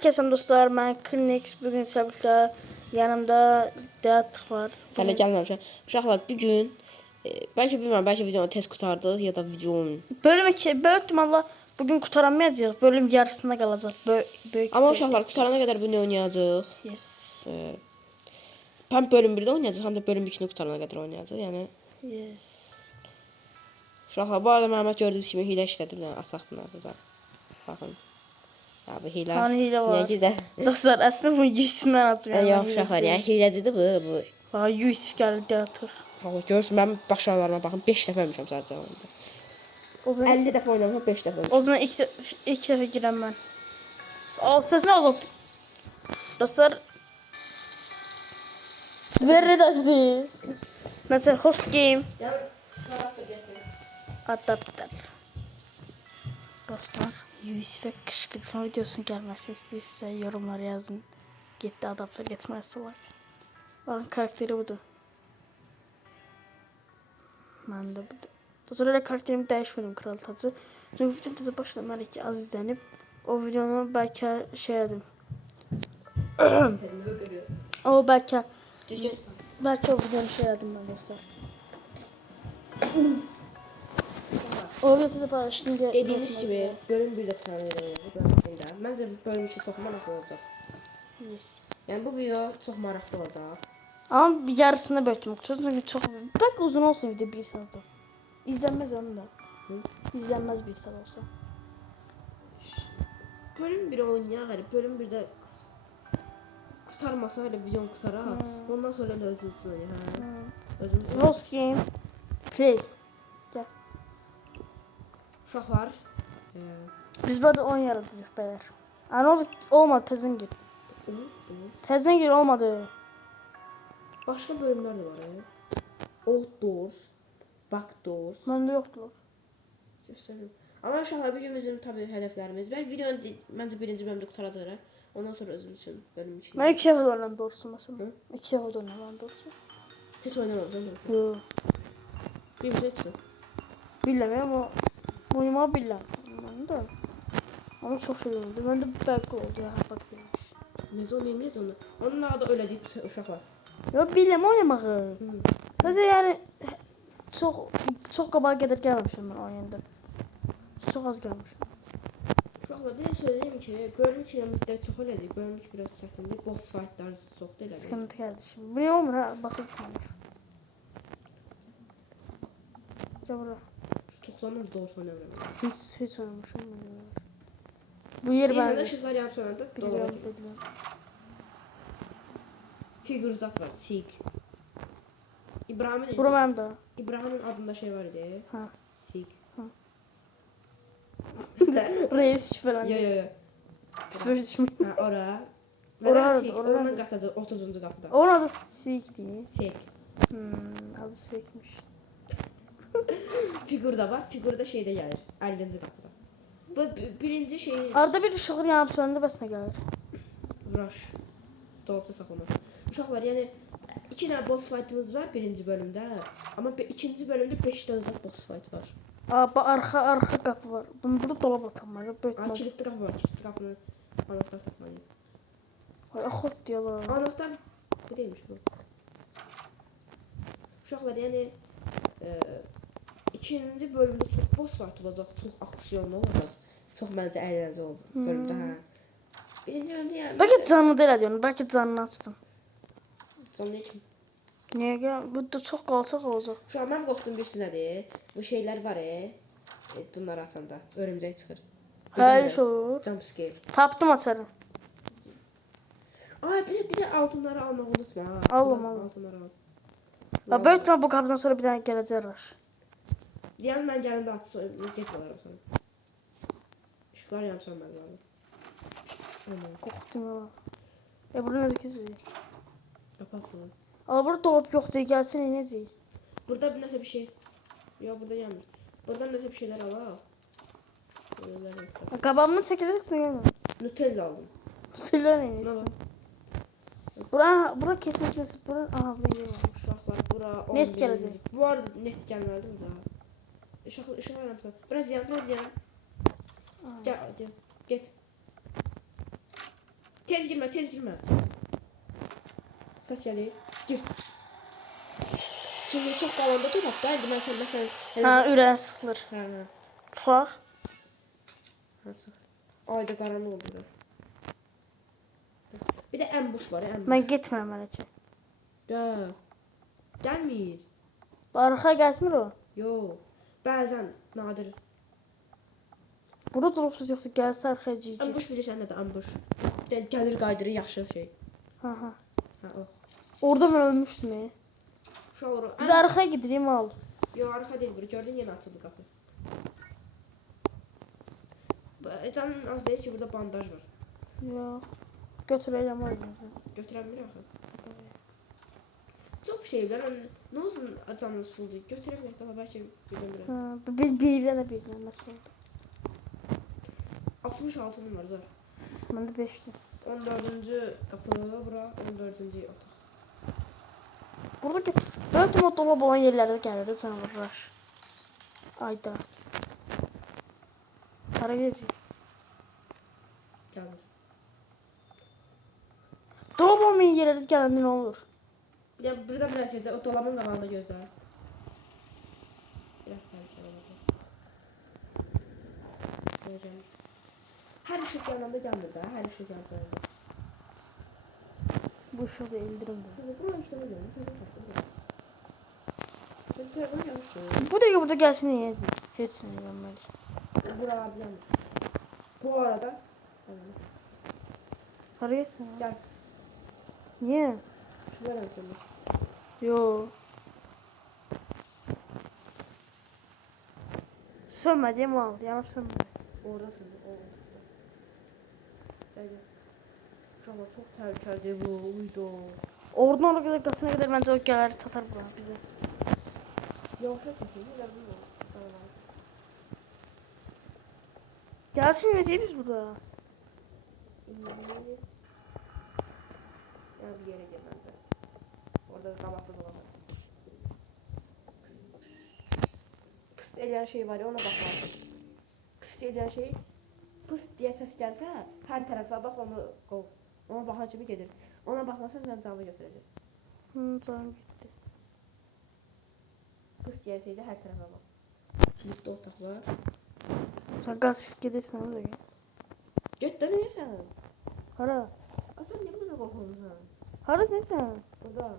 Kesin dostlar, ben Kleenex bugün sabitler yanımda dert var. Hələ gəlməmişəm. Uşaqlar bu gün bəlkə bilmirəm, bəlkə videonu tez qurtardıq ya da videonun. Bölüm 2, böyük ihtimalle bugün kurtaramayacağıq. Bölüm yarısında kalacak. Böyük. Amma uşaqlar qurtarana qədər bunu oynayacağıq. Yes. Həm bölüm 1-də oynayacağıq, həm də bölüm 2-ni qurtarana qədər oynayacağıq. Yəni Yes. uşaqlar bu arada Məhəmməd gördüyünüz kimi hilə işlədi. Bir asaq bunlar burada. Baxın. Ya bu hilə. Hani hile var. Nə gözəl. Dostlar aslında bu yüzümden atmıyorum. Yox uşaqlar, yəni hilədir bu. Bak yüz geldi diyatır. Uşaqlar görürsün, mən başlarına baxın 5 dəfə ölmüşəm sadəcə oyunda. O zaman 50 dəfə oynamışam, 5 dəfə ölmüşəm. O zaman ilk defa giren ben. O sesini azalttı. Dostlar. Veredası. Mesela host game. Adapter. Dostlar. Yusuf ve kışkırtma videosunun gelmesi istiyorsa yorumlara yazın. Gitti adapter getirmesi var. Bakın karakteri budur. Ben de budur. Dostlar öyle karakterimi değişmedim kral tacı. Çünkü bütün tacı başlamalıyım ki az izlenip o videonu belki şey edeyim. O belki o videonu şey edeyim ben dostlar. O videoda paylaştım diye. Dediğimiz gibi bölüm 1'də qurtaracağıq. Məncə bölüm 2 çox maraqlı olacaq. Yes. Yəni bu video çox maraqlı olacaq. Ama bir yarısını bölmek çünkü çok belki uzun olsun video bir saat. İzlenmez onu da. İzlenmez bir saat olsa. Bölüm 1'i oynayaq, yəni bölüm 1-də qurtarmasa elə videonu qurtarar. Ondan sonra elə özümüzün oynayaq. Özümüzün. Host game play. Gel. Uşaqlar, Biz burada 10 yaratacağız beyler. Ana olmadı tezin gir. Tezin gir olmadı. başqa bölümlər də var. Outdoors, backdoors. Bende yoktu. Göstərim. Amma uşaqlar bu gün bizim tabii hədəflərimiz. Mən videonu məncə birinci bölümdə qurtaracağıq. Ondan sonra özümüz üçün bölüm 2. Ben 2 defa oynadım doğrusu mesela. 2 defa oynadım doğrusu. Heç oynamamışam. Yok. Bilmirəm heç. Bilmiyorum ama uyuma bilmem. Ben de. Ama çok şey oldu. Ben de belki oldu ya. Bak demiş. Necə oynayacağıq onu? Onun adı öləcək uşaqlar. Yok bilmem oynamağı. Sadece yani çok kabağa kadar gelmemişim ben oyunda. Çok az gelmişim. Uşaqlar bir də söyləyim ki, bölüm 2-yə müddət çox olacaq. Bölüm 2 biraz çətindir. Boss fightlar çoxdur elə. Sıkıntı geldi şimdi. Bu ne olmuyor ha? Basıp tutmamış. Gel buraya. Çoxlanır doğrusu oynamıram. Hiç oynamışım. Bu yer Ben ben de ışıqlar yanıb sönəndə biliyorum biliyorum. Figur zat var, Sig. İbrahim'in Bura benim de. İbrahim'in adında şey var idi. Ha. Sig. Reis şüphelendi. Yo. Psikoloji düşmüş. Ha, ora. Ora, Sig. ora. Oradan qaçacaq 30-cu qapıdan. Onun adı Sik değil. Sig. Adı Sikmiş. Figur da var. Figur da şeydə gəlir. 50-ci qapıda. Bu birinci şey Arada bir ışığı yanıp söndü bəs nə gəlir? rush. Dolabda saxlamaq. Uşaqlar, yəni 2 dənə boss fightımız var birinci bölümdə. Amma ikinci bölümdə 5 dənə zat boss fight var. Arka kapı var. Burada dolap atanlar. Böyütmez. Kilitli qapı var. Kilitli qapını anahtar satmalıyım. Ay axot diyorlar. Anahtar bu değilmiş bu. Uşaqlar, yəni ikinci bölümdə çox boss fight olacaq, çox aksiyonlu olacaq. Çox məncə əyləncəli oldu bölümdə, hə. Birinci bölümdə yəni Belki canlı değil diyorsun. Belki canını açtın. canlı kim? Niye gel? Bu da çok kalçak olacak. Şu an mən qorxdum birisi nədir? Bu şeylər var bunları açanda örümcək çıxır. Her şey olur. Jump scare. Tapdım açarım. Ay bir de altınları almaq unutma. Ha. Alım. Altınları al. Ya böyük ihtimal bu kapıdan sonra bir tane gelecek rush. Deyən mən gələndə açsın, getmələr o sana. İşıqlar yanıb sönməli lazım. Korktum ya. Burada ne dikisiz? Kapatsın. Ama burada dolap yok diye gelsin inecek. Burada bir nəsə bir şey. Yok burada yanmır. Buradan nəsə bir şeyler al. Kabağımı çekilirsin gelme. Nutella aldım. Tüyler ineceksin. Bura kesilmesi. Aha bu iyi olmuş. Uşaqlar bura. Net gələcək. Bu arada net gəlməlidir bu da. Işıqlar yanıb sönməli. Biraz yan. Gel. Get. Tez girmə, tez girmə. Səs gəlir. Gir. Çünki çox qalanda tutaq da. İndi məsələn. Ha, ürəyə sıxılır. Hə. Tutaq. Hansı? Ayda qaranlıq oldu. Bir də ambush var, ambush. Mən getmirəm hələ ki. Gəlmir. Arxa gəlmir o. Yox. Bəzən nadir. Burada durubsuz yoxsa gəlsə arxaya cicik. Ambush bilirsən nədir ambush? Bir də gəlir qaydırır yaxşı şey. Ha. Hə o. Orada mən ölmüşdüm. Uşaqlar. Biz arxaya gidirik al. Yox, arxa deyil bura. Gördün yenə açıldı qapı. Canın az deyil ki burada bandaj var. Yox. Götürəcəm özümüzü. Götürə bilir axı. Çox şeylər. Nə olsun canın suldu. Götürə bilir daha bəlkə bilmirəm. Ha, bir dənə məsələn. 66-nın var zar. Məndə 5-dir. 14-cü qapı bura, 14-cü otaq. Burada böyle mod dolab olan yerlərdə gəlir canavarlar. Ayda. Hara gedəcək? Gəlir. Dolab olmayan yerlərdə gələndə nə olur? Ya burada bir şeydə o dolabın qabağında gözlə. Biraz təhlükəli. Hər şey yanında gəlmir də, hər şey yanında. Bu uşağı eldirim bu. Bura işte ne diyorum? Ben telefonu yanlış koydum. Bu da burada gəlsin niyə? Heç nə gəlməli. Bura abiləmir. Bu arada Hara getsin? gel. Niyə? Şuraya bakıyorum. Yo. Sönmədi mal, yanıb sönmədi. Oradasın. Gel gel. Ama çok tehlikeli bu uydu. Oradan oraya kadar qatına qədər məncə o gələr çatar bura bizə. Yavaşa çekin. Gel bu. Tamam. Gəlsin necə biz burada? Ya bir yere gel bence. Orada kabaklı dolabı. Pıst eləyən şey var ya, ona bak lazım. Pıst eləyən şey, pıst diye ses gəlsə, hər tərəfə bax, onu qov. Ona baxan kimi gedir. Ona baxmasan sən canlı götürəcək. Canım getdi. Pıst diye şeydə hər tərəfə bax. Kilitli otaq var. Sən qaz gedirsən oraya. Get də neyəsən? Hara? Sən niyə bu qədər qorxursan? Hara sən? Burada.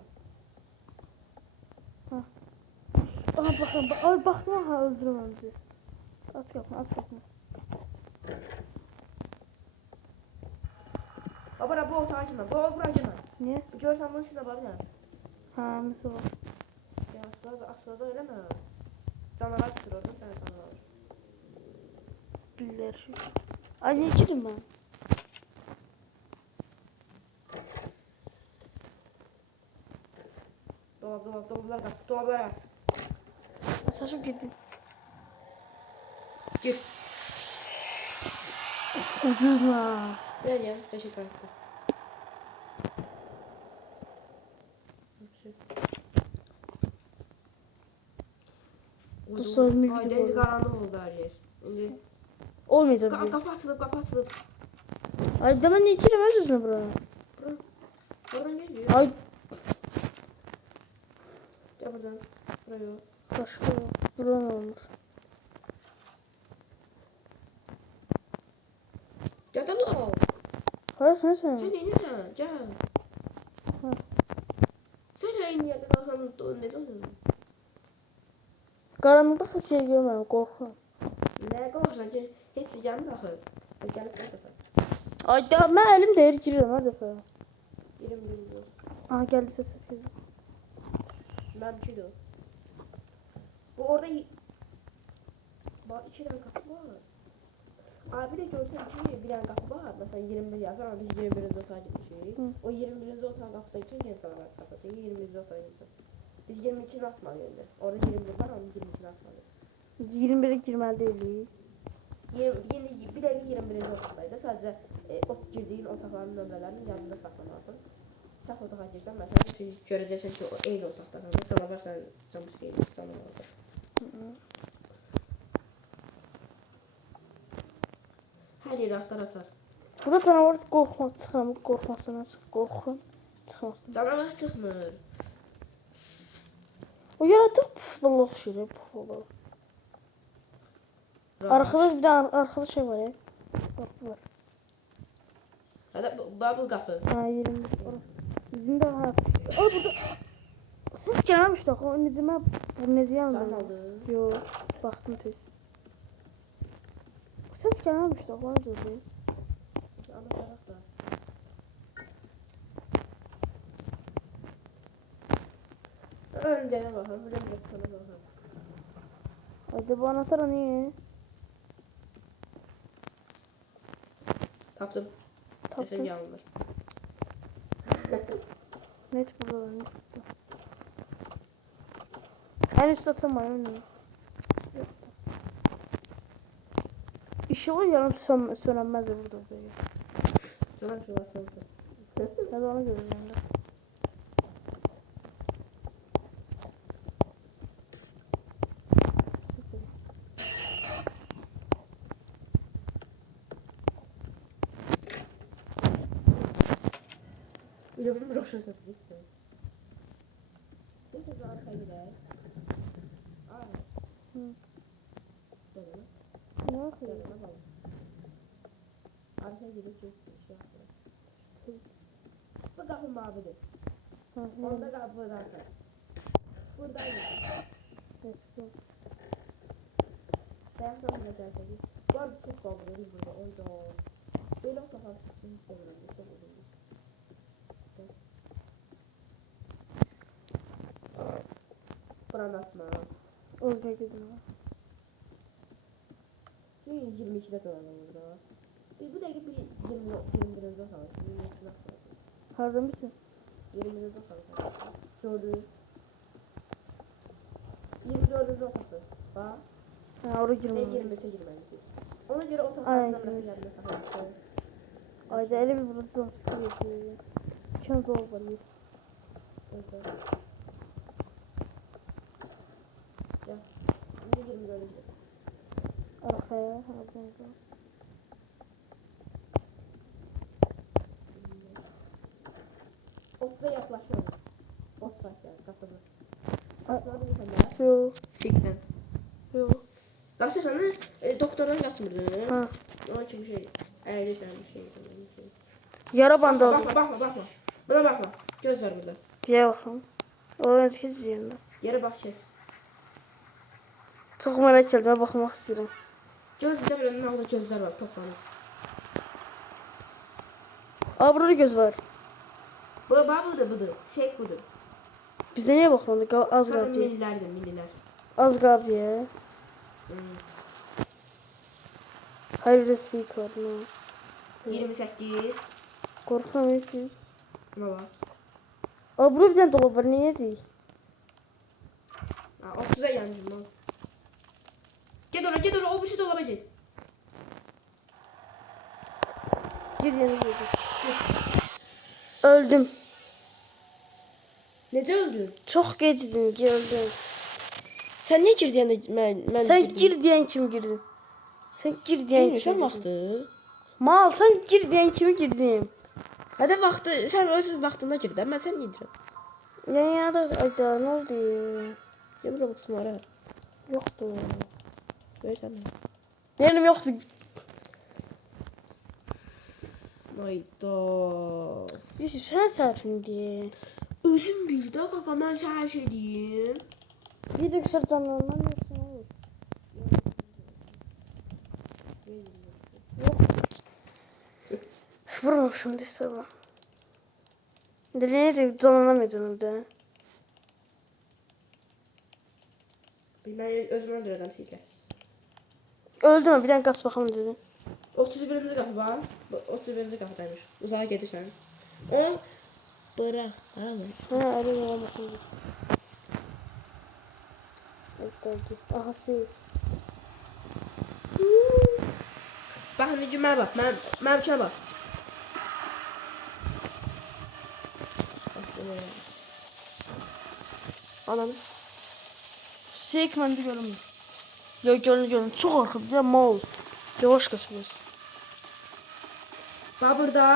Aha baxın, ay baxma ha öldürürəm bizi. Aç qapını, aç qapını. Baba bu otağa girmə, bura girmə. Niyə? Görsən bunun içində var ya. Ha, məsəl var. Ya aslında eləmə. Canavar çıxır orada, sən canavar. Bilər şu. Ay niyə girdim mən? Dolablar qaç, dolablar qaç. Saçım girdim. Gir. Ucuz lan. Gel, beşik qaçsın. Bu soyunma Ayda video indi oldu. qaranlıq oldu hər yer. İndi Olmayacaq bizi. qapı açılıb. Ay da mən niyə girəm özümə bura? Buradan geliyor. Ay Gel buradan. Buraya yok. başqa yox. Bura nə olur? Gel gel o. Harasın sən? Sen neyinsən? Gel. Ha. Sen de aynı yerde kalsan ne olsun? Qaranlıqda heç yer görmürəm, qorxuram. Ne korksan ki hiç gelmir axı. Gelip bir dəfə. Ay da mən əlim deyir girirəm hər dəfə. 20 milyon. Aha gəldi səs gəldi. Ben bir şey de o. Bu orada bak iki tane kapı var. Abi de görsen ki bir tane kapı var. Mesela 21 yazar ama biz 21. otağa gitmişiz. O 21. otağın kapısı için genç olarak kapatıyor. 21. otağa gitsin. Biz 22'ni atmalıyız. Orada 21 var ama biz 22'ni atmalıyız. 21-ə girməli deyilik. Yeni bir de 21. otaqdaydı. Sadece girdiğin otaqların nömrələrini yanında saxlamalısın. Sağ otağa girsən, məsələn, görəcəksən ki, o eyni otaqdadır. Canavar sən camış deyil, canavardır. Hər yeri axtar açar. Burada canavar qorxmaz, çıxamır, qorxmasına çıx, qorxun, çıxmasın. Canavar çıxmır. O yaratıq pufbalı oxşuyur, pufbalı. Arkada bir de arkada şey var ya. Kapı var. Hadi bubble kapı. Ha 20. Bizim de ha. O burada. Ses gelmemiş de o necime bu nece almadı. Kalmadı. Yo baktım tez. Ses gelmemiş de o nece oldu. Ana taraf da. Öncene bakalım. Bir de sana bakalım. Hadi bu anahtarı niye? Taptım. Taptın. Kesin yanılır. Net burada var. Net burada. En üst atamayım onu. İşi var yarım sönmez de burada böyle. Sana şu var sen. Ya da onu göreceğim de. Bir de benim roşa satayım. Bir de arkaya gider. Hı. Böyle. Ne yapıyor? Böyle bakalım. Arkaya gidip şey yapıyor. Bu kapı mavidir. Ha, Orada kapı var. Buradaydı. eski. Ben de ona gelseydim. Bu arada çok kaldırıyoruz burada. Orada. Böyle o kafa için seviyorum. Çok oluyor. Buranın asma. Özge gidiyor. 22'de dolanıyor burada. Bu da gibi 21'de kalır. 22'de kalır. Harda mısın? 20'de kalır. 4'ü. 24'ü okuttu. Bak. Ha oraya Ve girmem. 23'e girmeliyiz. Ona göre o Ay, takımdan evet. mesajlarını saklayalım. Ayda öyle bir burada zor yapıyor. Çan zor var ya. Evet. Ya. Şimdi 24'e gidelim. Arkaya. Harda. Ofla yaklaşıyoruz. Of başlayalım. Kapıda. Ay. Kapıda bir tane. Yo. Sikten. Yo. Nasıl sana doktordan kaçmırdı. Ha. Onun için şey. Eğer sen bir şey. Yara bandı Bakma aldım. bakma bakma. Buna bakma. Göz var burada. Bir bakalım. O eski yerinde. Yere bakacağız. Çok merak ettim. Ben bakmak istedim. Gözde bir orada gözler var toplanıp. Aa burada göz var. Bu budur. Şey budur. Bize niye bakmadık? Az Zaten kaldı diye. millilerdir milliler. Az kaldı ya. Hayır bir sik var. Ne? 28. Korkamıyorsun. Ne var? Aa burada bir tane dolap var. Niye değil? 30'a yandım lan. Git oraya o bir şey dolaba git. Gir yeni girdi. Öldüm. Nece öldün? Çok geciktim ki öldüm. Sen niye girdin yani ben Sen gir diyen kim girdin? Sen gir diyen kim Sen girdin? vaxtı. Mal sen gir diyen kimi girdim? Hadi vaxtı sen öz vaxtında girdin. Ben sen niye girdin? Yan yana da ayda ne oldu ya? Yemin Robux'um var ha. Yoktu. Versene. Yerim yoktu. Hayda. Yusuf sen sərfin diye. Özüm bil də qaqa mən sənə şey deyim. Bir de kışır canlarından yoksun olur. Yok. Vurmamışım diye sabah. Diline de canlanamayacağım da. Mən özümü öldürəcəm sizlə. Öldü mü? Bir tane kaç bakalım dedi. 31-ci qapı var. 31-ci qapıdaymış. Uzağa gedirsən. O bırak, tamam mı? Ha öyle yollamasın gitti. Evet git. Aha seyir. Bax, indi mənə bax. Mənim üçün bax. Ananı. Seyik məndə görünmür. Yok görünür. Çok arxıb. Bir de mal. Yavaş kaç biraz. Bax burada.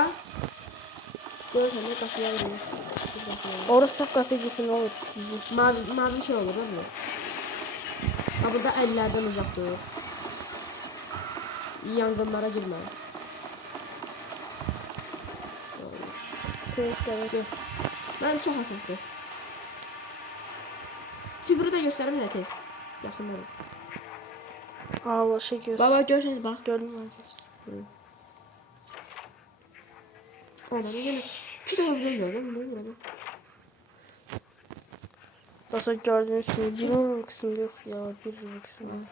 Görürsən də qapıya girir. Orası saf qapıya girsin, ne olur cici. Mavi şey olur değil mi? Ha burada əllərdən uzaq dur. Yangınlara girmə. Sevk gerek yok. Mən çox asandır. Figürü də göstərim nə tez. Yaxınlarım. Allah şey göz. Baba görsən bax. Gördüm arkadaşlar. Onları yenə. 2 dəfə bunu gördüm, bunu gördüm. Dostlar gördüğünüz gibi 20 kısım yok ya. 1 kısım var.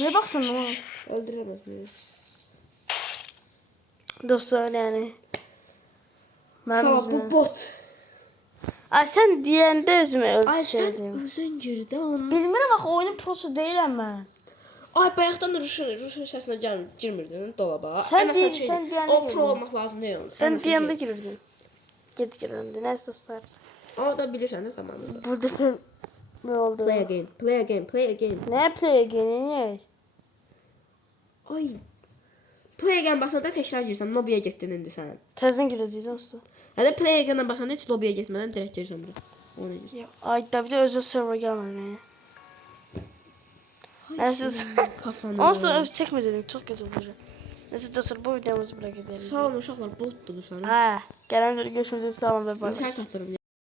Ne baksana lan? Öldürəməz məni. Dostlar yani. Ben Sağ bu özüme... bot. Ay sen diyende özüme Ay sən öldürdüm. özün girdi onu. Bilmirəm axı oyunun prosu deyiləm mən. Ay bayaqdan da Ruşun səsinə girmirdin dolaba. Sən Ən deyil, əsas sən şeydir. deyəndə O pro girdin. olmaq lazım deyil. Sen diyende girirdin. Git girendi. Neyse dostlar. O da bilirsən də zamanında. Burada ne oldu? Play again, play again, play again. Ne play again? Ne? Ay. Play again basanda təkrar girsən, lobby'yə getdin indi sən. Tezin girəcək dostlar. Hətta play again basanda heç lobby'yə getmədən direkt girsən bura. O nə girsən? Ay da bir de özel server gelmedi. Neyse. Kafanı. Olsun öz çekme dedim. Çok kötü olacak. Neyse dostlar bu videomuzu bırak edelim. Sağ olun uşaqlar, botdur bu sana. Ha, gelen görüşmek üzere, sağ olun ve bay bay. Sən qaçırım.